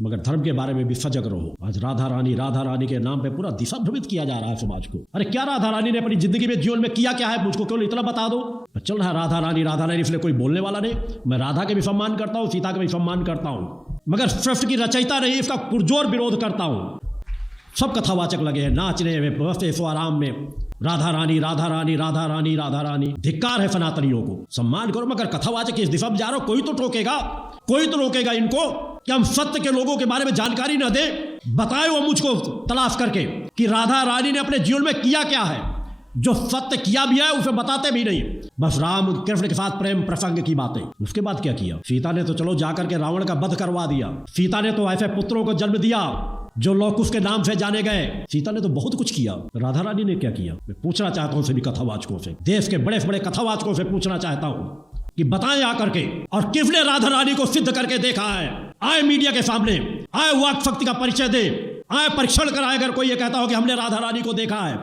मगर धर्म के बारे में भी सजग रहो। आज राधा रानी के नाम पे पूरा दिशा भ्रमित किया जा रहा है समाज को। अरे क्या राधा रानी ने अपनी जिंदगी में जीवन में किया क्या है, मुझको केवल इतना बता दो। चल रहा है राधा रानी, इसलिए कोई बोलने वाला नहीं। मैं राधा के भी सम्मान करता हूँ, सीता का भी सम्मान करता हूँ, मगर सृष्टि की रचयिता नहीं, इसका पुरजोर विरोध करता हूँ। सब कथावाचक लगे हैं नाचने में, बस आराम में, राधा रानी। धिक्कार है सनातनियों को, सम्मान करो, मगर कथावाचक इस दिशा में जा रहा हो, कोई तो रोकेगा इनको कि हम सत्य के लोगों के बारे में जानकारी न दे। बताए वो मुझको तलाश करके कि राधा रानी ने अपने जीवन में किया क्या है, जो सत्य किया भी है उसे बताते भी नहीं। बस राम कृष्ण के साथ प्रेम प्रसंग की बातें। उसके बाद क्या किया? सीता ने तो चलो जाकर के रावण का वध करवा दिया। सीता ने तो ऐसे पुत्रों को जन्म दिया जो लोग उसके नाम से जाने गए। सीता ने तो बहुत कुछ किया। राधा रानी ने क्या किया? मैं पूछना चाहता हूं सभी कथावाचकों से, देश के बड़े से बड़े कथावाचकों से पूछना चाहता हूं कि बताएं आकर के, और किसने राधा रानी को सिद्ध करके देखा है? आए मीडिया के सामने, आए वाक शक्ति का परिचय दे, आए परीक्षण कराए। अगर कोई ये कहता हो कि हमने राधा रानी को देखा है,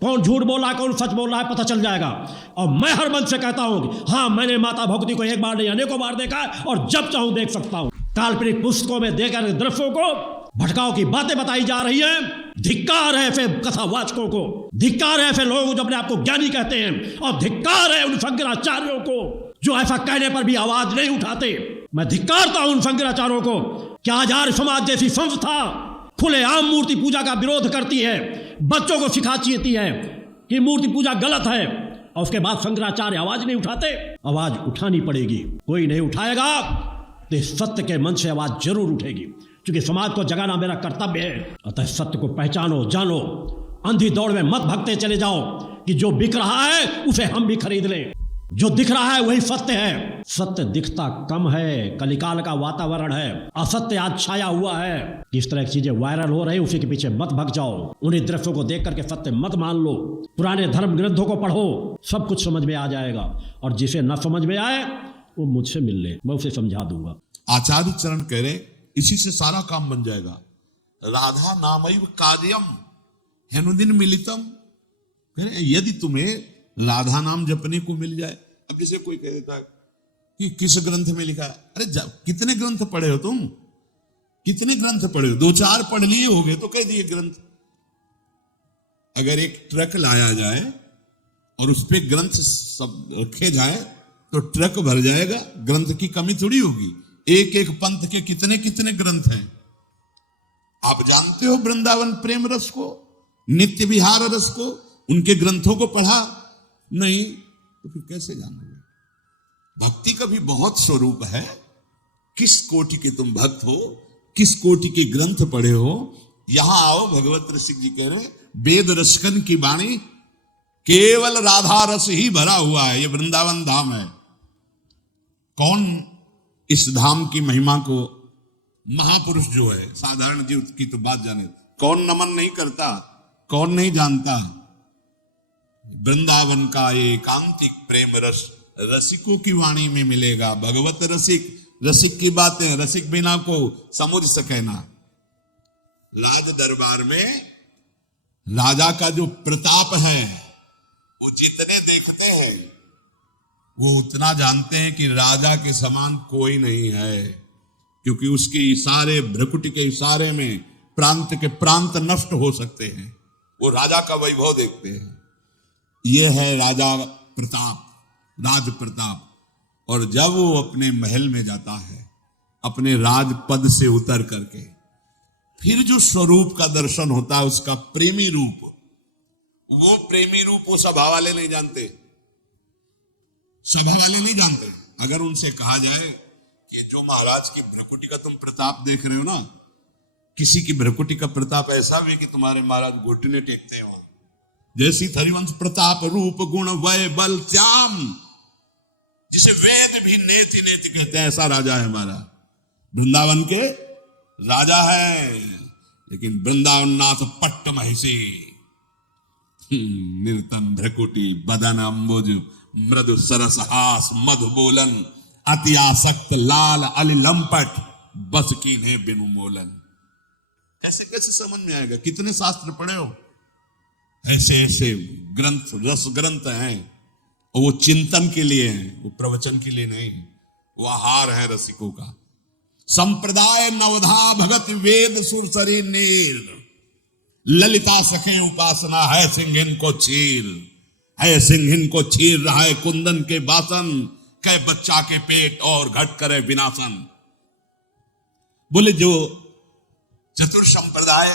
कौन झूठ बोल रहा है कौन सच बोल रहा है पता चल जाएगा। और मैं हर मन से कहता हूं कि हाँ, मैंने माता भगवती को एक बार नहीं अनेकों बार देखा है, और जब चाहूं देख सकता हूं। काल्पनिक पुस्तकों में देकर दृश्यों को भटकाव की बातें बताई जा रही हैं। धिक्कार है ऐसे कथावाचकों को, धिक्कार है ऐसे लोगों जो अपने आप को ज्ञानी कहते हैं, और धिक्कार है उन शंकराचार्यों को जो ऐसा कहने पर भी आवाज नहीं उठाते। मैं धिक्कारता हूं उन शंकराचार्यों को। क्या आचार्य समाज जैसी संस्था खुलेआम मूर्ति पूजा का विरोध करती है, बच्चों को सिखाती है कि मूर्ति पूजा गलत है, और उसके बाद शंकराचार्य आवाज नहीं उठाते? आवाज उठानी पड़ेगी। कोई नहीं उठाएगा तो सत्य के मन से आवाज जरूर उठेगी, क्योंकि समाज को जगाना मेरा कर्तव्य है। अतः सत्य को पहचानो, जानो, अंधी दौड़ में मत भागते चले जाओ कि जो बिक रहा है उसे हम भी खरीद लें। जो दिख रहा है वही सत्य है। सत्य दिखता कम है, कलिकाल का वातावरण है, असत्य आज छाया हुआ है। किस तरह की चीजें वायरल हो रही है उसी के पीछे मत भाग जाओ। उन्हीं दृश्यों को देख करके सत्य मत मान लो। पुराने धर्म ग्रंथों को पढ़ो, सब कुछ समझ में आ जाएगा। और जिसे न समझ में आए वो मुझसे मिल ले, मैं उसे समझा दूंगा। आचार्य चरण कह रहे इसी से सारा काम बन जाएगा। राधा नामैव कार्यम हेनुदिन मिलितम। यदि तुम्हें राधा नाम जपने को मिल जाए। अब जैसे कोई कह देता है कि किस ग्रंथ में लिखा है, अरे कितने ग्रंथ पढ़े हो तुम? कितने ग्रंथ पढ़े हो? 2-4 पढ़ लिए होगे तो कह दिए ग्रंथ। अगर एक ट्रक लाया जाए और उस पे ग्रंथ सब रखे जाए तो ट्रक भर जाएगा, ग्रंथ की कमी थोड़ी होगी। एक एक पंथ के कितने कितने ग्रंथ हैं। आप जानते हो वृंदावन प्रेम रस को, नित्य विहार रस को, उनके ग्रंथों को पढ़ा नहीं तो फिर कैसे जानोगे? भक्ति का भी बहुत स्वरूप है। किस कोटि के तुम भक्त हो, किस कोटि के ग्रंथ पढ़े हो। यहां आओ, भगवत रसिक जी कह रहे वेद रसकन की वाणी केवल राधा रस ही भरा हुआ है। ये वृंदावन धाम है। कौन इस धाम की महिमा को, महापुरुष जो है, साधारण जीव की तो बात जाने, कौन नमन नहीं करता, कौन नहीं जानता। वृंदावन का एकांतिक प्रेम रस रसिकों की वाणी में मिलेगा। भगवत रसिक, रसिक की बातें रसिक बिना को समझ सके ना। राज दरबार में राजा का जो प्रताप है वो जितने देखते हैं वो उतना जानते हैं कि राजा के समान कोई नहीं है, क्योंकि उसके इशारे, भ्रकुटी के इशारे में प्रांत के प्रांत नष्ट हो सकते हैं। वो राजा का वैभव देखते हैं। ये है राजा प्रताप, राज प्रताप। और जब वो अपने महल में जाता है, अपने राजपद से उतर करके, फिर जो स्वरूप का दर्शन होता है, उसका प्रेमी रूप, वो प्रेमी रूप वो सभा वाले नहीं जानते। सभा वाले नहीं जानते। अगर उनसे कहा जाए कि जो महाराज की भ्रकुटी का तुम प्रताप देख रहे हो ना, किसी की भ्रकुटी का प्रताप ऐसा भी कि तुम्हारे महाराज घुटने टेकते हो, जैसी हरिवंश प्रताप रूप गुण वय बल श्याम, जिसे वेद भी नेति नेति कहते हैं, ऐसा राजा है हमारा। वृंदावन के राजा है, लेकिन वृंदावन नाथ पट्ट महिषी, निर्तन भ्रकुटी बदन अम्बुज मृदु सरस हास मधु बोलन अति आसक्त लाल अली लंपट बस की ने बिनु मोलन। ऐसे कैसे समझ में आएगा? कितने शास्त्र पढ़े हो? ऐसे ऐसे ग्रंथ, रस ग्रंथ हैं, और वो चिंतन के लिए हैं, वो प्रवचन के लिए नहीं। वो आहार है रसिकों का। संप्रदाय नवधा भगत वेद सुरसरी नीर, ललिता सखे उपासना है सिंहिन को चीर, है सिंहिन को चीर रहा है कुंदन के बासन, कै बच्चा के पेट और घट करे विनाशन। बोले जो चतुर संप्रदाय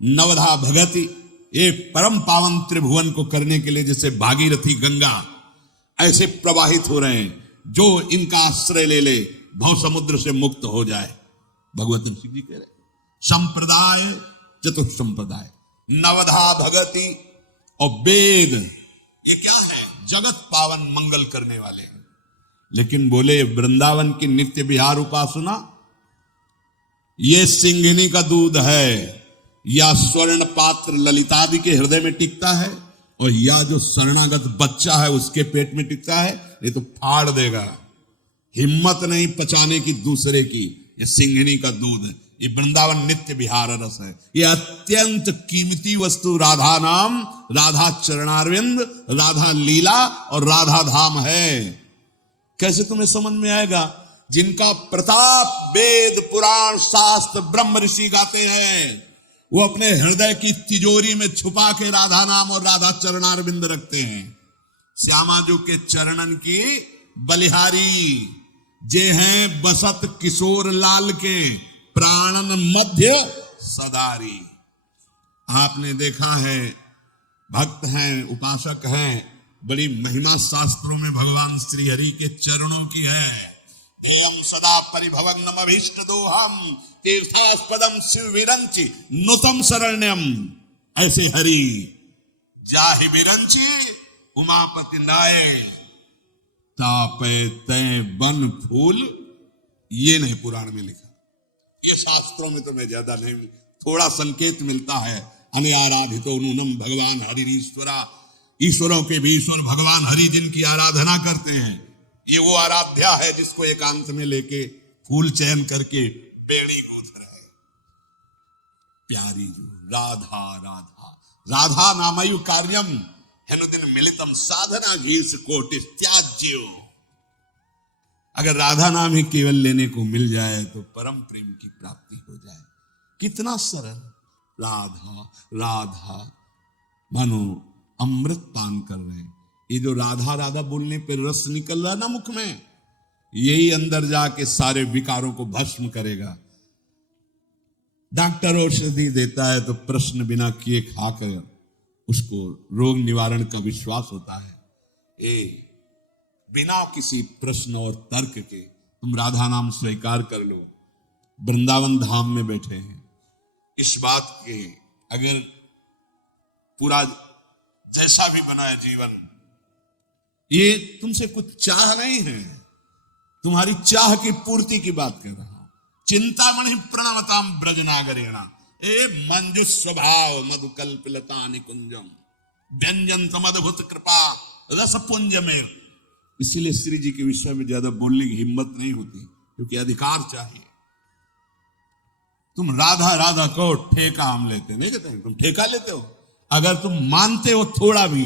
नवधा भगति, ये परम पावन त्रिभुवन को करने के लिए जैसे भागीरथी गंगा ऐसे प्रवाहित हो रहे हैं, जो इनका आश्रय ले ले भव समुद्र से मुक्त हो जाए। भगवत ऋषि जी कह रहे संप्रदाय चतुर्थ संप्रदाय नवधा भगति और वेद, ये क्या है? जगत पावन मंगल करने वाले। लेकिन बोले वृंदावन की नित्य विहार उपासना ये सिंहिनी का दूध है, या स्वर्ण पात्र ललितादि के हृदय में टिकता है, और या जो शरणागत बच्चा है उसके पेट में टिकता है, ये तो फाड़ देगा, हिम्मत नहीं पचाने की दूसरे की। ये सिंहिनी का दूध है, ये वृंदावन नित्य विहार रस है, ये अत्यंत कीमती वस्तु राधा नाम, राधा चरणारविंद, राधा लीला और राधा धाम है। कैसे तुम्हें समझ में आएगा? जिनका प्रताप वेद पुराण शास्त्र ब्रह्म ऋषि गाते हैं, वो अपने हृदय की तिजोरी में छुपा के राधा नाम और राधा चरणारविंद रखते हैं। श्यामा जो के चरणन की बलिहारी, जे हैं बसत किशोर लाल के, प्राणन मध्य सदारी। आपने देखा है, भक्त हैं, उपासक हैं, बड़ी महिमा शास्त्रों में भगवान श्री हरि के चरणों की है। देयम सदा परिभवग्नम अभीष्ट दोहम, तीर्थास्पदम शिव विरंचि नुतम शरण्यम। ऐसे हरि जाहि विरंचि उमापति नाये, तापे तय बन फूल। ये नहीं पुराण में लिखा, ये शास्त्रों में तो मैं ज्यादा नहीं, थोड़ा संकेत मिलता है। अनिआराधितो नूनम भगवान हरिश्वरा, ईश्वरों के भी ईश्वर भगवान हरि जिनकी आराधना करते हैं, ये वो आराध्या है जिसको एकांत में लेके फूल चयन करके बेड़ी गूंथ रहे। प्यारी राधा राधा राधा नामयु कार्यम हेनुदिन मिलितम साधना घीस कोटि त्याज्यो। अगर राधा नाम ही केवल लेने को मिल जाए तो परम प्रेम की प्राप्ति हो जाए। कितना सरल, राधा राधा मानो अमृत पान कर रहे हैं। ये जो राधा राधा बोलने पे रस निकल रहा है ना मुख में, यही अंदर जाके सारे विकारों को भस्म करेगा। डॉक्टर औषधि देता है तो प्रश्न बिना किए खाकर उसको रोग निवारण का विश्वास होता है। बिना किसी प्रश्न और तर्क के तुम राधा नाम स्वीकार कर लो। वृंदावन धाम में बैठे हैं, इस बात के अगर पूरा जैसा भी बना है जीवन, ये तुमसे कुछ चाह नहीं है, तुम्हारी चाह की पूर्ति की बात कर रहा हूं। चिंतामणि प्रणवताम ब्रजनागरेणा, ए मंजु स्वभाव मधुकल्पलता निकुंजम व्यंजन समद्भुत कृपा रस पुंज में। इसीलिए श्री जी के विषय में ज्यादा बोलने की हिम्मत नहीं होती, क्योंकि अधिकार चाहिए। तुम राधा राधा कहो, ठेका हम लेते नहीं कहते, तुम ठेका लेते हो। अगर तुम मानते हो थोड़ा भी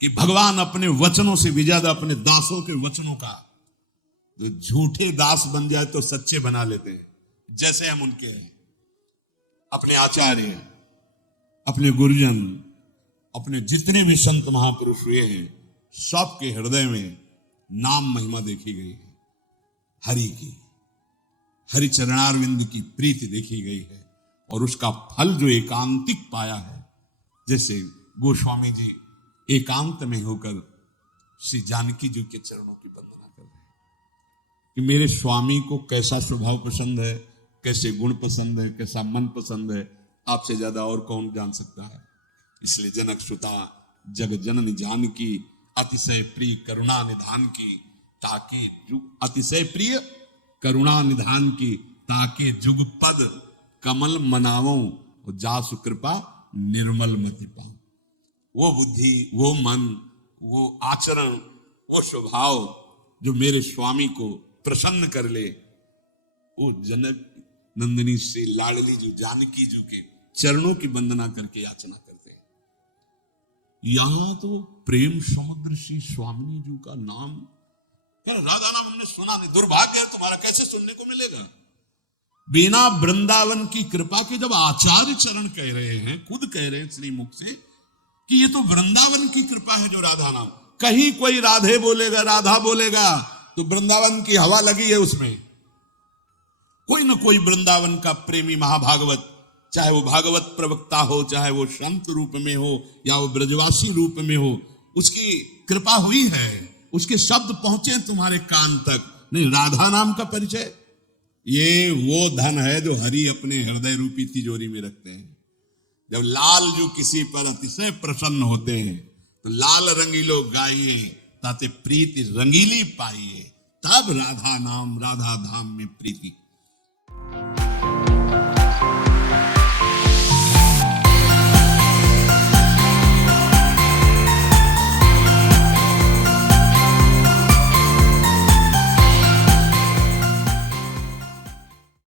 कि भगवान अपने वचनों से भी ज्यादा अपने दासों के वचनों का, तो झूठे दास बन जाए तो सच्चे बना लेते हैं। जैसे हम उनके हैं, अपने आचार्य, अपने गुरुजन, अपने जितने भी संत महापुरुष हुए हैं, सबके हृदय में नाम महिमा देखी गई है, हरि की, हरि चरणारविंद की प्रीति देखी गई है, और उसका फल जो एकांतिक पाया है। जैसे गोस्वामी जी एकांत में होकर श्री जानकी जी के चरणों की वंदना कर रहे हैं कि मेरे स्वामी को कैसा स्वभाव पसंद है, कैसे गुण पसंद है, कैसा मन पसंद है, आपसे ज्यादा और कौन जान सकता है। इसलिए जनक सुता जग जननी जानकी, अतिशय प्रिय करुणा निधान की, ताके जुग अतिशय प्रिय करुणा निधान की, ताके जुग पद कमल मनावो, जासु कृपा निर्मल मति पाऊं। वो बुद्धि, वो मन, वो आचरण, वो स्वभाव जो मेरे स्वामी को प्रसन्न कर ले, वो जनक नंदिनी से लाडली जी जानकी जी के चरणों की वंदना करके याचना करते हैं। यहां तो प्रेम समुद्र श्री स्वामिनी जी का नाम कह रहे राधा नाम हमने सुना नहीं, दुर्भाग्य है तुम्हारा, कैसे सुनने को मिलेगा? बिना वृंदावन की कृपा के जब आचार्य चरण कह रहे हैं, खुद कह रहे हैं श्री मुख से कि ये तो वृंदावन की कृपा है जो राधा नाम, कहीं कोई राधे बोलेगा, राधा बोलेगा तो वृंदावन की हवा लगी है उसमें। कोई ना कोई वृंदावन का प्रेमी महाभागवत, चाहे वो भागवत प्रवक्ता हो, चाहे वो संत रूप में हो या वो ब्रजवासी रूप में हो, उसकी कृपा हुई है, उसके शब्द पहुंचे तुम्हारे कान तक। नहीं, राधा नाम का परिचय ये वो धन है जो हरि अपने हृदय रूपी तिजोरी में रखते हैं। जब लाल जो किसी पर अतिशय प्रसन्न होते हैं तो लाल रंगीलो गाइए ताते प्रीति रंगीली पाइए, तब राधा नाम राधा धाम में प्रीति।